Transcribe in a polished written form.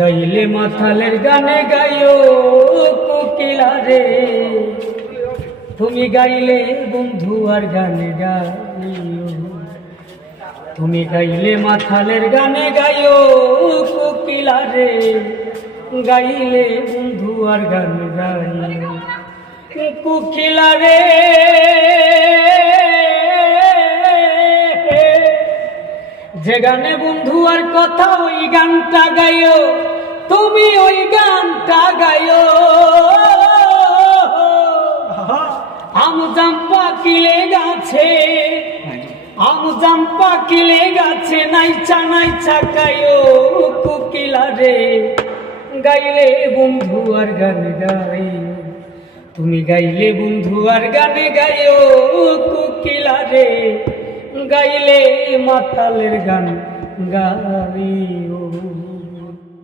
গাইলে মাথালের গানে গাইও কোকিলা রে, তুমি গাইলে বন্ধু আর গানে গাইও, তুমি গাইলে মাথালের গানে গাইও কোকিলা রে, গাইলে বন্ধু আর গানে গাইও কোকিলা রে। যে গানে বন্ধু আর কথা ওই গানটা গাইও, তুমি ওই গানটা গাইও। আমজাম পাকিলে গাছে, আমজাম পাকিলে গাছে নাইচা নাইচা গাইও কোকিলা রে, গাইলে বন্ধু আর গান গাইও, তুমি গাইলে বন্ধু আর গানে গাইও কোকিলা রে, গাইলে মাতালের গান গাইও।